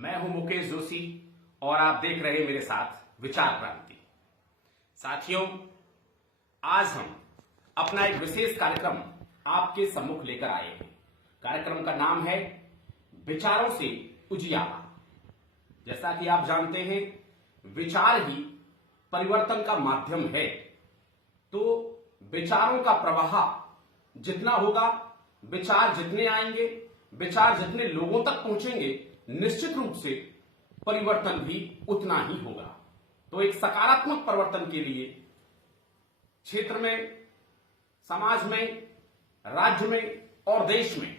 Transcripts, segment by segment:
मैं हूं मुकेश जोशी और आप देख रहे हैं मेरे साथ विचार क्रांति। साथियों, आज हम अपना एक विशेष कार्यक्रम आपके सम्मुख लेकर आए हैं। कार्यक्रम का नाम है विचारों से उजियारा। जैसा कि आप जानते हैं, विचार ही परिवर्तन का माध्यम है। तो विचारों का प्रवाह जितना होगा, विचार जितने आएंगे, विचार जितने लोगों तक पहुंचेंगे, निश्चित रूप से परिवर्तन भी उतना ही होगा। तो एक सकारात्मक परिवर्तन के लिए क्षेत्र में, समाज में, राज्य में और देश में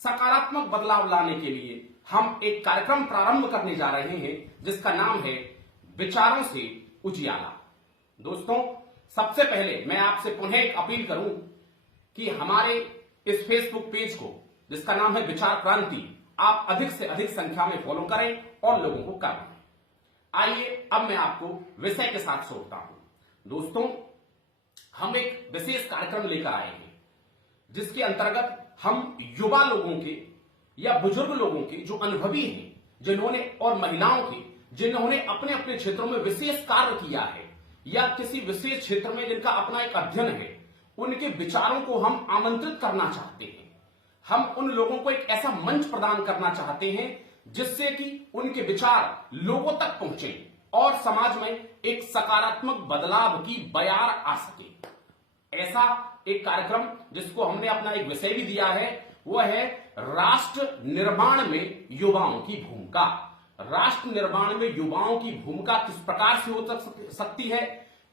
सकारात्मक बदलाव लाने के लिए हम एक कार्यक्रम प्रारंभ करने जा रहे हैं जिसका नाम है विचारों से उजियारा। दोस्तों, सबसे पहले मैं आपसे पुनः एक अपील करूं कि हमारे इस फेसबुक पेज को, जिसका नाम है विचार क्रांति, आप अधिक से अधिक संख्या में फॉलो करें और लोगों को कराएं। आइए अब मैं आपको विषय के साथ छोड़ता हूं। दोस्तों, हम एक विशेष कार्यक्रम लेकर आए हैं जिसके अंतर्गत हम युवा लोगों के या बुजुर्ग लोगों के जो अनुभवी हैं, जिन्होंने, और महिलाओं के जिन्होंने अपने अपने क्षेत्रों में विशेष कार्य किया है या किसी विशेष क्षेत्र में जिनका अपना एक अध्ययन है, उनके विचारों को हम आमंत्रित करना चाहते हैं। हम उन लोगों को एक ऐसा मंच प्रदान करना चाहते हैं जिससे कि उनके विचार लोगों तक पहुंचे और समाज में एक सकारात्मक बदलाव की बयार आ सके। ऐसा एक कार्यक्रम जिसको हमने अपना एक विषय भी दिया है, वो है राष्ट्र निर्माण में युवाओं की भूमिका। राष्ट्र निर्माण में युवाओं की भूमिका किस प्रकार से हो सकती है,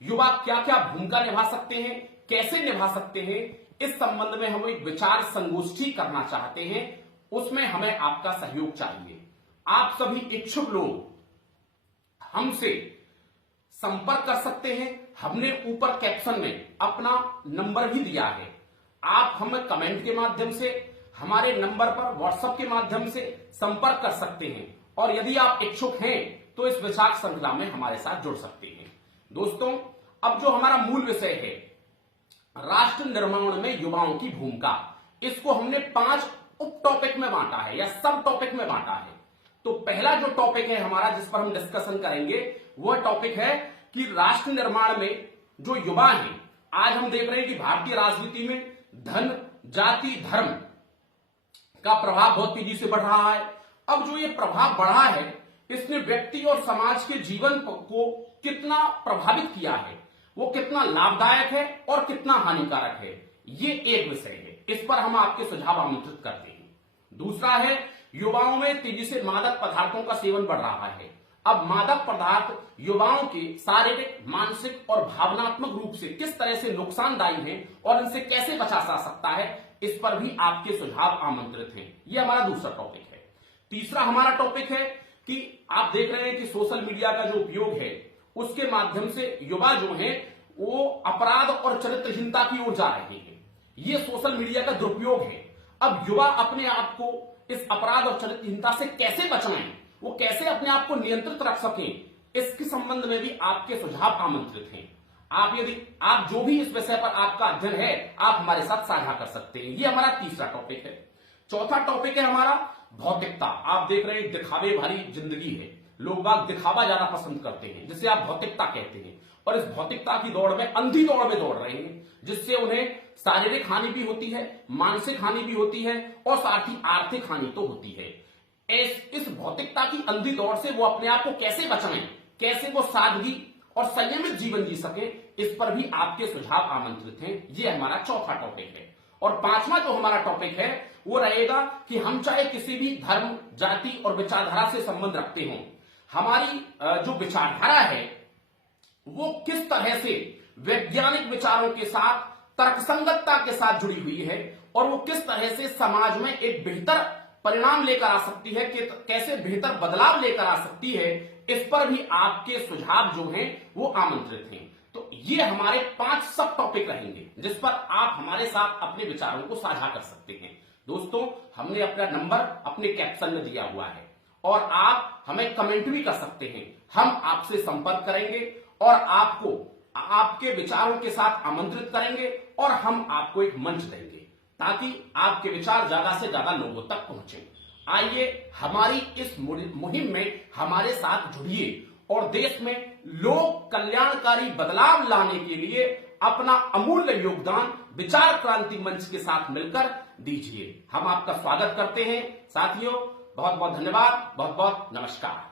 युवा क्या क्या भूमिका निभा सकते हैं, कैसे निभा सकते हैं, इस संबंध में हम एक विचार संगोष्ठी करना चाहते हैं। उसमें हमें आपका सहयोग चाहिए। आप सभी इच्छुक लोग हमसे संपर्क कर सकते हैं। हमने ऊपर कैप्शन में अपना नंबर भी दिया है। आप हमें कमेंट के माध्यम से, हमारे नंबर पर व्हाट्सएप के माध्यम से संपर्क कर सकते हैं और यदि आप इच्छुक हैं तो इस विचार श्रृंखला में हमारे साथ जुड़ सकते हैं। दोस्तों, अब जो हमारा मूल विषय है राष्ट्र निर्माण में युवाओं की भूमिका, इसको हमने 5 उप टॉपिक में बांटा है या सब टॉपिक में बांटा है। तो पहला जो टॉपिक है हमारा, जिस पर हम डिस्कशन करेंगे, वह टॉपिक है कि राष्ट्र निर्माण में जो युवा हैं, आज हम देख रहे हैं कि भारतीय राजनीति में धन, जाति, धर्म का प्रभाव बहुत तेजी से बढ़ रहा है। अब जो ये प्रभाव बढ़ा है, इसने व्यक्ति और समाज के जीवन को कितना प्रभावित किया है, वो कितना लाभदायक है और कितना हानिकारक है, ये एक विषय है। इस पर हम आपके सुझाव आमंत्रित करते हैं। दूसरा है युवाओं में तेजी से मादक पदार्थों का सेवन बढ़ रहा है। अब मादक पदार्थ युवाओं के शारीरिक, मानसिक और भावनात्मक रूप से किस तरह से नुकसानदायी हैं और इनसे कैसे बचा जा सकता है, इस पर भी आपके सुझाव आमंत्रित हैं। यह हमारा दूसरा टॉपिक है। तीसरा हमारा टॉपिक है कि आप देख रहे हैं कि सोशल मीडिया का जो उपयोग है, उसके माध्यम से युवा जो है वो अपराध और चरित्रहीनता की ओर जा रहे हैं। ये सोशल मीडिया का दुरुपयोग है। अब युवा अपने आप को इस अपराध और चरित्रहीनता से कैसे बचाएं, वो कैसे अपने आप को नियंत्रित रख सकें, इसके संबंध में भी आपके सुझाव आमंत्रित हैं। आप जो भी इस विषय पर आपका अध्ययन है, आप हमारे साथ साझा कर सकते हैं। ये हमारा तीसरा टॉपिक है। चौथा टॉपिक है हमारा भौतिकता। आप देख रहे हैं दिखावे भरी जिंदगी है, लोग बाग दिखावा ज्यादा पसंद करते हैं, जिसे आप भौतिकता कहते हैं, और इस भौतिकता की दौड़ में, अंधी दौड़ में दौड़ रहे हैं, जिससे उन्हें शारीरिक हानि भी होती है, मानसिक हानि भी होती है और साथ ही आर्थिक हानि तो होती है। इस भौतिकता की अंधी दौड़ से वो अपने आप को कैसे बचाएं, कैसे वो सादगी और संयमित जीवन जी सके, इस पर भी आपके सुझाव आमंत्रित हैं। ये हमारा चौथा टॉपिक है। और पांचवा जो हमारा टॉपिक है वो रहेगा कि हम चाहे किसी भी धर्म, जाति और विचारधारा से संबंध रखते हों, हमारी जो विचारधारा है वो किस तरह से वैज्ञानिक विचारों के साथ, तर्कसंगतता के साथ जुड़ी हुई है और वो किस तरह से समाज में एक बेहतर परिणाम लेकर आ सकती है, कि कैसे बेहतर बदलाव लेकर आ सकती है, इस पर भी आपके सुझाव जो हैं वो आमंत्रित हैं। तो ये हमारे 5 सब टॉपिक रहेंगे जिस पर आप हमारे साथ अपने विचारों को साझा कर सकते हैं। दोस्तों, हमने अपना नंबर अपने कैप्शन में दिया हुआ है और आप हमें कमेंट भी कर सकते हैं। हम आपसे संपर्क करेंगे और आपको आपके विचारों के साथ आमंत्रित करेंगे और हम आपको एक मंच देंगे ताकि आपके विचार ज्यादा से ज्यादा लोगों तक पहुंचे। आइए हमारी इस मुहिम में हमारे साथ जुड़िए और देश में लोक कल्याणकारी बदलाव लाने के लिए अपना अमूल्य योगदान विचार क्रांति मंच के साथ मिलकर दीजिए। हम आपका स्वागत करते हैं साथियों। बहुत बहुत धन्यवाद, बहुत बहुत नमस्कार।